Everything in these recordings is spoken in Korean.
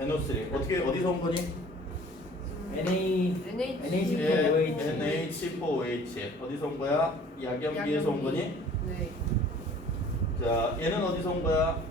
NO3 어떻게 어디서 온 거니? NH4OH 어디서 온 거야? 약염기에서 온 거니? 네. 자 얘는 어디서 온 거야?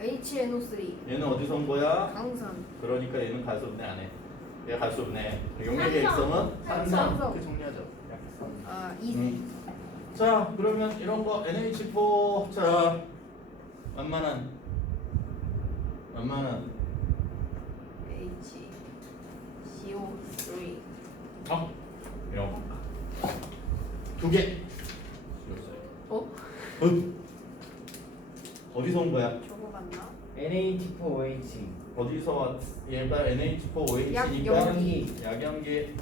HNO3 얘는 어디서 온 거야? 강산. 그러니까 얘는 갈 수 없네 안 해. 얘가 갈 수 없네. 용액의 액성은 산성. 산성. 그 정리하죠. 약성. 아 이지. 자 그러면 이런 거 NH4 자 완만한 HCO3 이런 거 두 개. 어? 어디서 온 거야? 저거 같나? NH4OH 어디서 왔? 얘가 NH4OH니까 약염기. 약염기.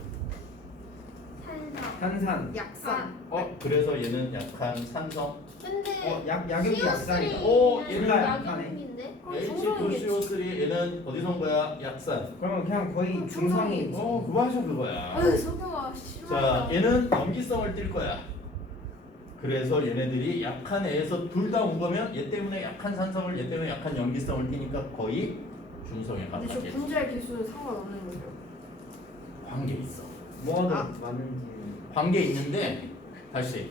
탄산 약산. 그래서 얘는 약한 산성. 근데 약염기 약산이다. 오, 얘는 얘는 약하네. H2CO3 얘는 어디서 온 거야? 약산. 그러면 그냥 거의 중성이 그거 하셔 그거야. 아유 성경아 싫어. 자, 얘는 염기성을 띌 거야. 그래서 얘네들이 약한 애에서 둘 다 온 거면 얘 때문에 약한 산성을 얘 때문에 약한 염기성을 띠니까 거의 중성에 근데 저 가깝게. 분자의 개수는 상관없는 거죠. 관계 있어. 뭐가 아. 더 많은지 관계 있는데 다시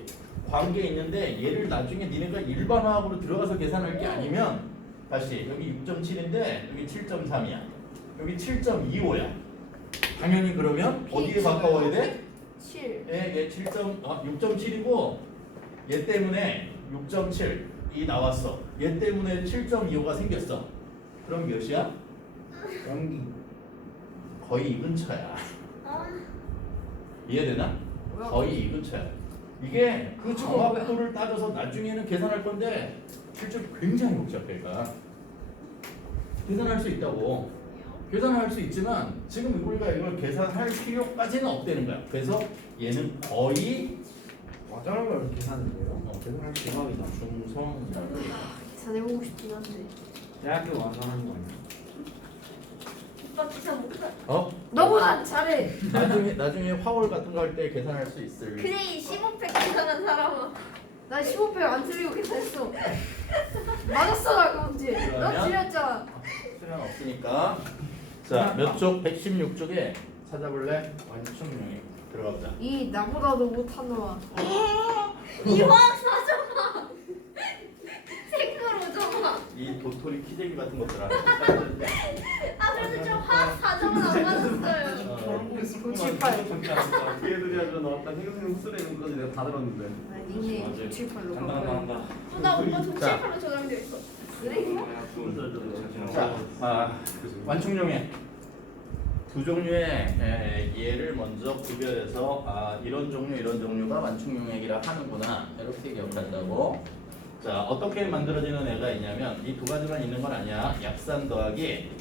관계 있는데 얘를 나중에 니네가 일반화학으로 들어가서 계산할 게 아니면 다시 여기 6.7인데 여기 7.3이야. 여기 7.25야. 당연히 그러면 어디에 가까워야 돼? 7. 얘 6.7이고 얘 때문에 6.7이 나왔어. 얘 때문에 7.25가 생겼어. 그럼 몇이야? 염기 거의 이 근처야. 이해되나? 뭐야? 거의 이 근처야. 이게 그 정확도를 따져서 나중에는 계산할 건데 실제로 굉장히 복잡해. 얘가 계산할 수 있다고. 계산할 수 있지만 지금 우리가 이걸 계산할 필요까지는 없다는 거야. 그래서 얘는 거의 어쩌는 걸 계산해요? 계산할 수 있는 중성. 계산해보고 싶긴 한데. 대학교 와서 하는 거 아니야? 오빠 진짜 못해. 너보다 잘해. 나중에 화월 같은 거 할 때 계산할 수 있을. 그레이 15팩 계산한 사람은 나 15배 안 틀리고 계산했어. 맞았어 나 그럼 이제. 너 그러면? 틀렸잖아. 시간 없으니까. 자, 몇 쪽? 116쪽에 찾아볼래? 완충용액 들어가보자. 이 나보다도 못한 놈아. 이황 사정아. 생그로정아. 이 도토리 키재기 같은 것들 알아. 아 그래도 좀 화학 사정은 안 맞았어요. 걔들이 아주 나왔다 생생생 쓰레는 거지 내가 다 들었는데. 나 닉네임 978로 간다. 나 오빠 동칠팔로 저장돼 있어. 그래 이거? 자, 완충용액 두 종류의 얘를 먼저 구별해서 이런 종류가 완충용액이라 하는구나 이렇게 기억한다고. 자, 어떻게 만들어지는 애가 있냐면 이 두 가지만 있는 건 아니야. 약산 더하기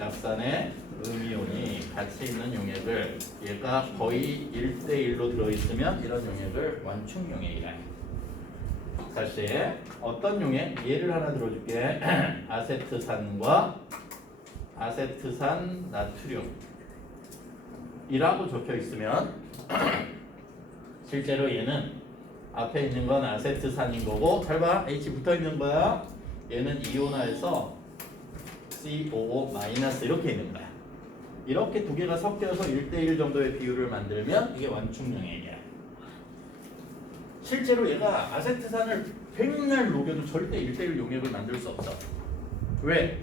약산에 음이온이 같이 있는 용액을 얘가 거의 1대1로 들어있으면 이런 용액을 완충용액이라 해. 다시 어떤 용액? 얘를 하나 들어줄게. 아세트산과 아세트산 나트륨이라고 적혀 있으면 실제로 얘는 앞에 있는 건 아세트산인 거고 잘 봐. H 붙어 있는 거야. 얘는 이온화해서 COO- 이렇게 있는 거야. 이렇게 두 개가 섞여서 1대1 정도의 비율을 만들면 이게 완충용액이야. 실제로 얘가 아세트산을 백날 녹여도 절대 1대1 용액을 만들 수 없어. 왜?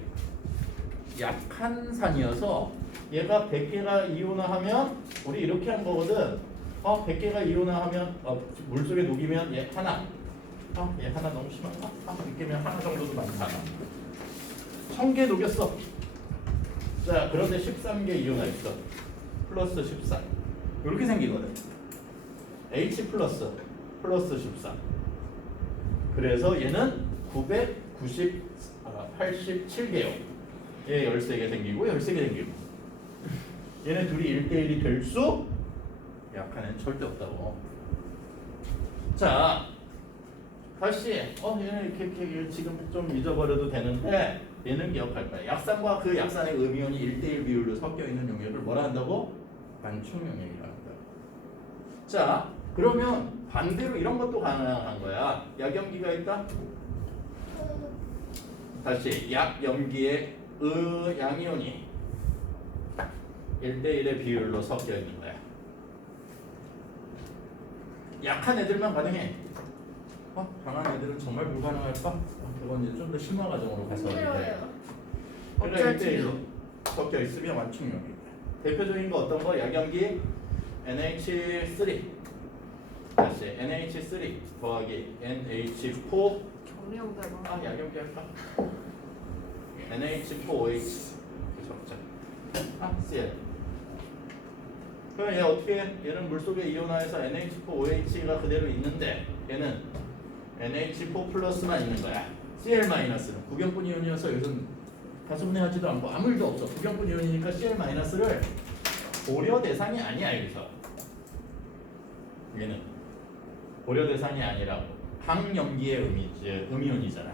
약한 산이어서 얘가 100개가 이온화하면 우리 이렇게 한 거거든. 100개가 이온화하면 물속에 녹이면 얘 하나. 얘 하나 너무 심한가? 100개면 하나 정도도 많다. 1000개 녹였어. 자, 그런데 13개 이온화 있어. 플러스 13. 이렇게 생기거든. H 플러스 13. 그래서 얘는 987개요. 얘 13개 생기고 13개 생기고. 얘네 둘이 1대1이 될 수? 약한 애는 절대 없다고. 자, 다시 얘는 이렇게 지금 좀 잊어버려도 되는데 얘는 기억할 거야. 약산과 그 약산의 음이온이 1대1 비율로 섞여 있는 용액을 뭐라 한다고? 완충용액이라 한다. 자, 그러면 반대로 이런 것도 가능한 거야. 약염기가 있다. 다시 약염기에 양이온이 1대1의 비율로 섞여 있는 거야. 약한 애들만 가능해. 강한 애들은 정말 불가능할까? 그건 이제 좀 더 심화 과정으로 가서 이제 힘들어요. 그러니까 어쩔 1대1로 섞여 있으면 완충력이다. 대표적인 거 어떤 거? 약염기 NH3 다시 NH3 더하기 NH4 정리형 닮아. 약염기 할까? NH4OH 적자. Cl. 그럼 얘 어떻게 해? 얘는 물속에 이온화해서 NH4OH가 그대로 있는데 얘는 NH4 플러스만 있는 거야. Cl-는 구경분 이온이어서 여기서는 가속내하지도 않고 아무 일도 없어. 구경분 이온이니까 Cl-를 고려 대상이 아니야. 여기서 얘는 고려 대상이 아니라고. 강염기의 음이온이잖아.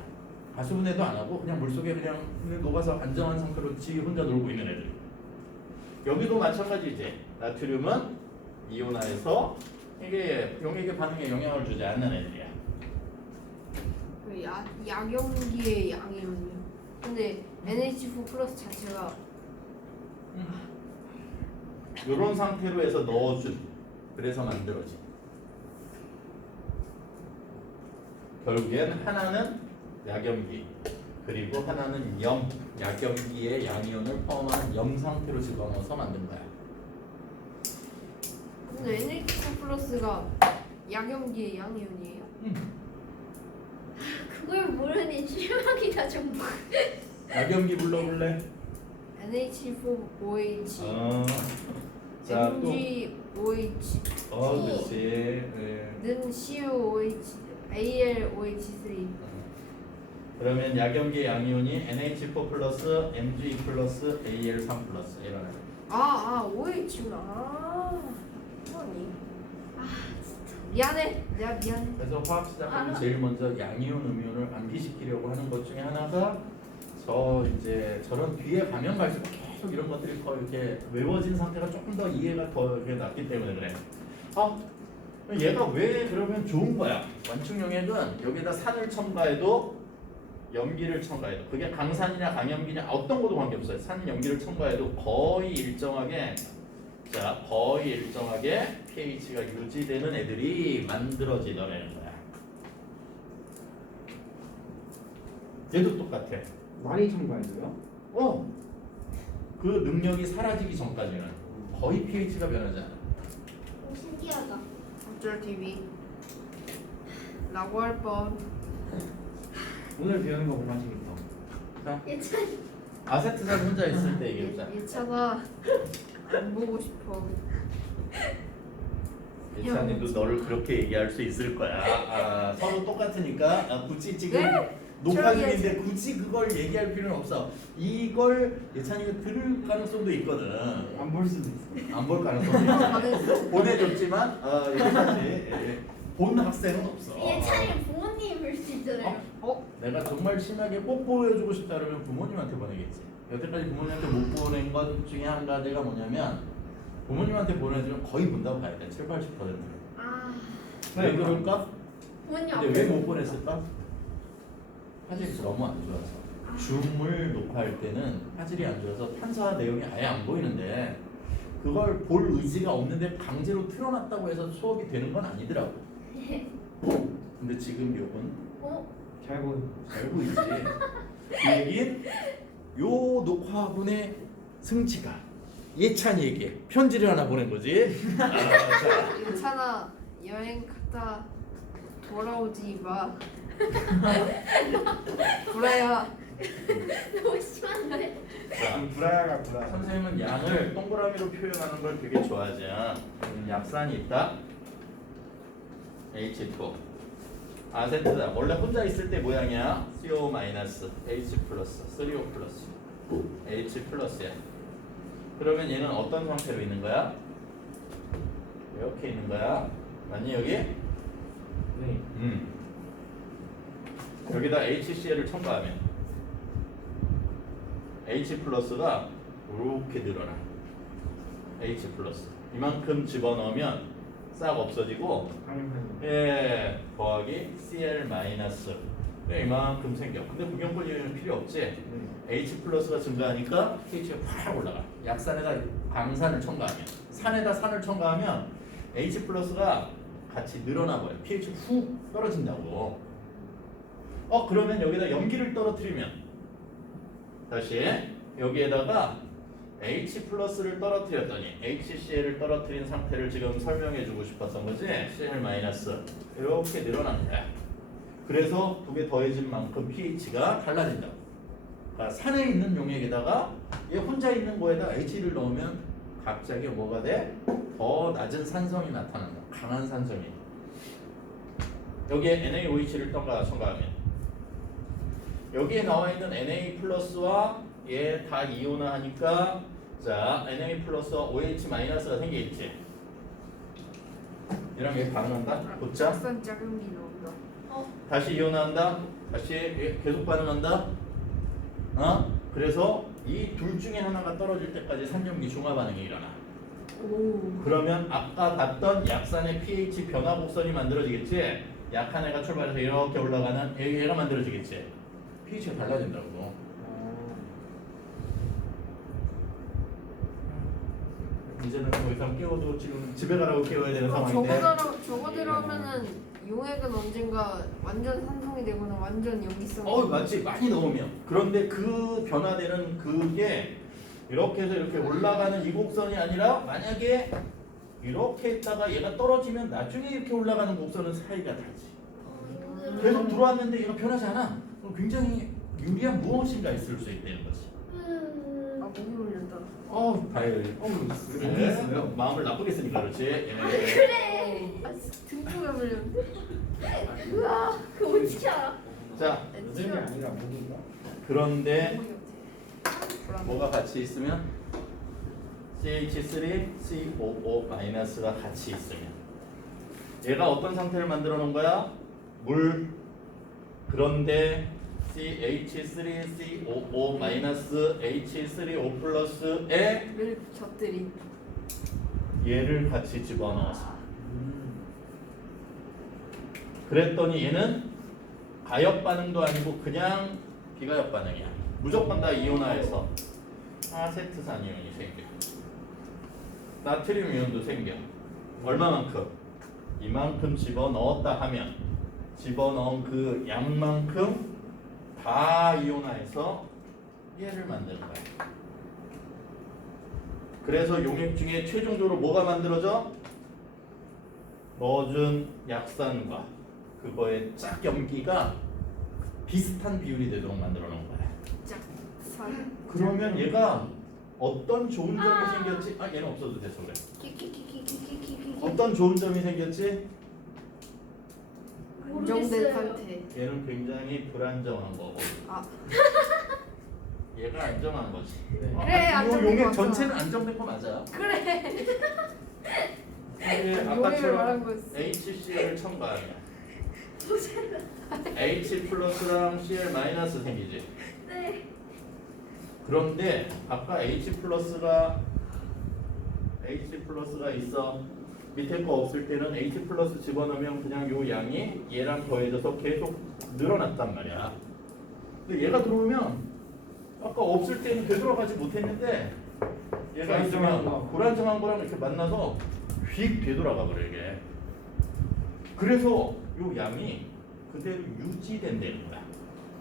가수분해도 안 하고 그냥 물속에 그냥 녹아서 안정한 상태로 지 혼자 놀고 있는 애들. 여기도 마찬가지지. 나트륨은 이온화해서 이게 용액의 반응에 영향을 주지 않는 애들이야. 약염기의 양이온이요. 근데 NH4 플러스 자체가 이런 상태로 해서 넣어준. 그래서 만들어진. 결국엔 하나는 약염기 그리고 하나는 약염기의 양이온을 포함한 염 상태로 집어넣어서 만든 거야. 근데 NH4 플러스가 약염기의 양이온이에요? 그걸 모르니 실망이다 정말. 약염기 불러볼래? NH4OH 자, 또. MgOH 그렇지. 는 COOH AlOH3 그러면 약염기 양이온이 NH4 플러스 Mg 플러스 Al3 플러스 이런 애. OH구나. 아니. 미안해. 내가 미안해. 그래서 화학 시작하면 제일 먼저 양이온, 음이온을 암기시키려고 하는 것 중에 하나가 이제 저런 뒤에 가면 갈수록 계속 이런 것들이 더 이렇게 외워진 상태가 조금 더 이해가 더 이렇게 낫기 때문에 그래. 얘가 왜 그러면 좋은 거야? 완충용액은 여기다 산을 첨가해도 염기를 첨가해도 그게 강산이냐 강염기냐 어떤 것도 관계없어요. 산 염기를 첨가해도 거의 일정하게 pH가 유지되는 애들이 만들어지더라는 거야. 얘도 똑같아. 많이 첨가해줘요? 그 능력이 사라지기 전까지는 거의 pH가 변하지 않아. 오, 신기하다. 어쩔 TV 라고 할 뻔. 오늘 배우는 거 못 마시겠다. 예찬 아세트산 혼자 있을 때 얘기했자. 예찬아 안 보고 싶어. 예찬이도 너를 그렇게 얘기할 수 있을 거야. 서로 똑같으니까 굳이 지금 네? 녹화 저기 중인데 굳이 그걸 얘기할 필요는 없어. 이걸 예찬이가 들을 가능성도 있거든. 안 볼 수도 있어. 안 볼 가능성도 있어. 가능성. 보내줬지만 여기까지 본 학생은 없어. 예찬이 부모님일 수 있잖아요. 내가 정말 심하게 꼭 보여주고 싶다 그러면 부모님한테 보내겠지. 여태까지 부모님한테 못 보낸 것 중에 한 가지가 뭐냐면 부모님한테 보내주면 거의 본다고 봐야 돼. 70, 80%. 아, 왜 그럴까? 부모님 근데 왜 못 보냈을까? 화질이 너무 안 좋아서. 줌을 녹화할 때는 화질이 안 좋아서 탄사 내용이 아예 안 보이는데 그걸 볼 의지가 없는데 강제로 틀어놨다고 해서 수업이 되는 건 아니더라고. 근데 지금 요건 잘 보여. 잘 보이지. 그 얘긴 요 녹화분의 승치가 예찬이에게 편지를 하나 보낸 거지. 자, 예찬아 여행 갔다 돌아오지 마. 구라야. 너무 심한데. 자, 불화야가 불화. 선생님은 양을 동그라미로 표현하는 걸 되게 좋아하죠. 약산이 있다. H2. 아세트다. 원래 혼자 있을 때 모양이야. CO-, H+, 3O+, H+야. 그러면 얘는 어떤 상태로 있는 거야? 이렇게 있는 거야. 맞니 여기? 네. 여기다 HCl을 첨가하면 H+가 이렇게 늘어나. H+. 이만큼 집어넣으면 싹 없어지고 더하기 Cl- 이만큼 생겨. 근데 무경권 이온은 필요 없지. 네. H 플러스가 증가하니까 pH가 확 올라가. 약산에다 강산을 첨가하면, 산에다 산을 첨가하면 H 플러스가 같이 늘어나 버려. pH 훅 떨어진다고. 그러면 여기다 염기를 떨어뜨리면 다시 여기에다가 H 플러스를 떨어뜨렸더니 HCl을 떨어뜨린 상태를 지금 설명해주고 싶었던 거지. Cl 마이너스 이렇게 늘어나는 거야. 그래서 두 개 더해진 만큼 pH가 달라진다. 그러니까 산에 있는 용액에다가 얘 혼자 있는 거에다 H를 넣으면 갑자기 뭐가 돼? 더 낮은 산성이 나타난다. 강한 산성이. 여기에 NaOH를 첨가하면 여기에 나와 있는 Na 플러스와 얘 다 이온화하니까 자 Na 플러스와 OH 마이너스가 생기겠지. 얘랑 얘 반응한다. 붙자. 약산 작은 기 나온다. 다시 이온화한다. 다시 계속 반응한다. 그래서 이 둘 중에 하나가 떨어질 때까지 산염기 중화 반응이 일어나. 오. 그러면 아까 봤던 약산의 pH 변화 곡선이 만들어지겠지. 약한 애가 출발해서 이렇게 올라가는 얘가 만들어지겠지. pH가 달라진다고. 이제는 더 이상 깨워도 지금 집에 가라고 깨워야 되는 상황인데. 저거대로 하면은 용액은 언젠가 완전 산성이 되거나 완전 염기성. 맞지. 많이 넣으면. 그런데 그 변화되는 그게 이렇게 해서 이렇게 올라가는 이 곡선이 아니라 만약에 이렇게 있다가 얘가 떨어지면 나중에 이렇게 올라가는 곡선은 사이가 다르지. 계속 들어왔는데 얘가 변하지 않아. 그럼 굉장히 유리한 무엇인가 있을 수 있다는 거지. 아 목이 물린다. 다행이네. 목이 있어요? 마음을 나쁘게 쓰니까 그렇지. 그래. 등 쪽에 물렸는데? 우와, 그거 어떻게 알아? 자, 여덟이 아니라 목인가? 그런데 목이 없지. 뭐가 같이 있으면 CH3, COO 마이너스가 같이 있으면 얘가 어떤 상태를 만들어 놓은 거야? 물. 그런데 CH3, COO 마이너스 H3O 플러스에 를 곁들인. 얘를 같이 집어넣어서 그랬더니 얘는 가역 반응도 아니고 그냥 비가역 반응이야. 무조건 다 이온화해서 아세트산 이온이 생겨. 나트륨 이온도 생겨. 얼마만큼? 이만큼 집어넣었다 하면 집어넣은 그 양만큼 다 이온화해서 얘를 만드는 거야. 그래서 용액 중에 최종적으로 뭐가 만들어져? 넣어준 약산과 그거의 짝염기가 비슷한 비율이 되도록 만들어 놓은 거야. 짝산. 그러면 얘가 어떤 좋은 점이 생겼지? 얘는 없어도 돼서 그래. 키키키키키키키키. 어떤 좋은 점이 생겼지? 안정된 모르겠어요. 상태. 얘는 굉장히 불안정한 거고. 아. 얘가 안정한 거지. 네. 그래, 이 안정된 용액 거 맞아. 전체는 안정된 거 맞아. 그래. 사실 용액을 아까처럼 말한 거였어. HCl을 첨가하면 H 플러스랑 Cl 마이너스 생기지. 네. 그런데 아까 H 플러스가 있어. 밑에 거 없을 때는 H 플러스 집어넣으면 그냥 요 양이 얘랑 더해져서 계속 늘어났단 말이야. 근데 얘가 들어오면 아까 없을 때는 되돌아가지 못했는데 얘가 있으면 불안정한 거랑 이렇게 만나서 휙 되돌아가 버려 이게. 그래서 요 양이 그대로 유지된다는 거야.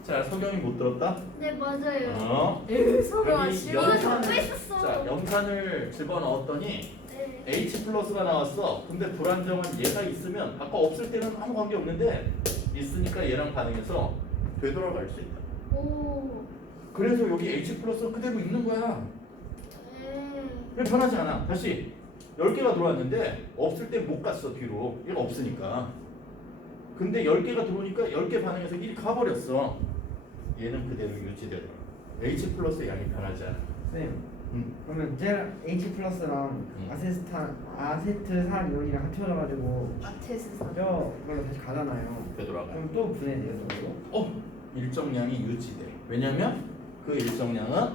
자, 석영이 못 들었다? 네, 맞아요. 서로가 여기 싫어. 이거 염산을- 적고 있었어. 자, 염산을 집어넣었더니 네. H 플러스가 나왔어. 근데 불안정한 얘가 있으면 아까 없을 때는 아무 관계 없는데 있으니까 얘랑 반응해서 되돌아갈 수 있다. 오. 그래서 여기 H 플러스 그대로 있는 거야. 그냥 변하지 않아. 다시 10개가 들어왔는데 없을 때 못 갔어 뒤로. 얘가 없으니까. 근데 10개가 들어오니까 10개 반응해서 1이 가버렸어. 얘는 그대로 유지되더라. H 플러스 양이 변하지 않아. 쌤, 응. 그러면 젤 H 플러스랑 아세트산 이온이랑 합쳐져가지고 아테스산. 그걸로 다시 가잖아요. 되돌아가. 그럼 또 분해돼요, 저거? 일정량이 유지돼. 왜냐면 그 일정량은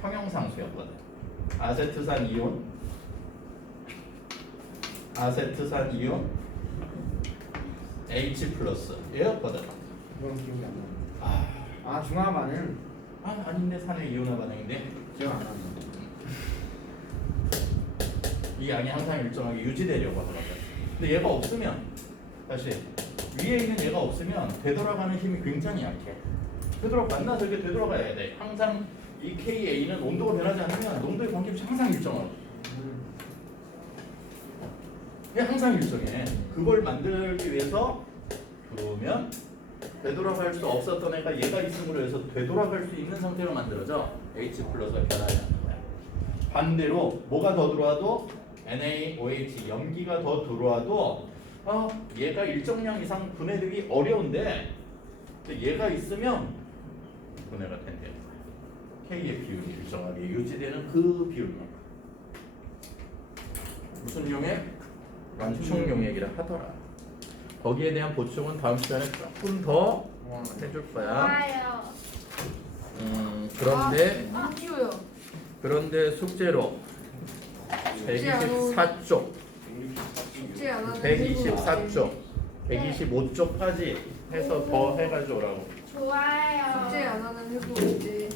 평형상수였거든. 아세트산 이온 H 플러스 얘였거든. 그건 기억이 안 나요. 아 중화반은 아닌데 산의 이온화 반응인데 기억 안 나요. 이 양이 항상 일정하게 유지되려고 하더라고요. 근데 얘가 없으면 다시 위에 있는 얘가 없으면 되돌아가는 힘이 굉장히 약해. 만나서 이렇게 되돌아가야 돼. 항상 이 KA는 온도가 변하지 않으면 농도의 관계없이 항상 일정하고. 이게 항상 일정해. 그걸 만들기 위해서 들어오면 되돌아갈 수 없었던 애가 얘가 있음으로 해서 되돌아갈 수 있는 상태로 만들어져. H 플러스가 변하지 않는 거야. 반대로 뭐가 더 들어와도 NaOH 염기가 더 들어와도 얘가 일정량 이상 분해되기 어려운데 얘가 있으면 분해가 된다는 거야. K의 비율이 일정하게 유지되는 그 비율만. 무슨 용액? 완충 용액이라 하더라. 거기에 대한 보충은 다음 시간에 조금 더 해줄 거야. 좋아요. 그런데 문지호요. 숙제로 숙제 안 온- 124쪽, 숙제 안 하는 124쪽, 125쪽까지 해서 더 해가지고 오라고. 좋아요. 숙제 안 하는 해부 문제.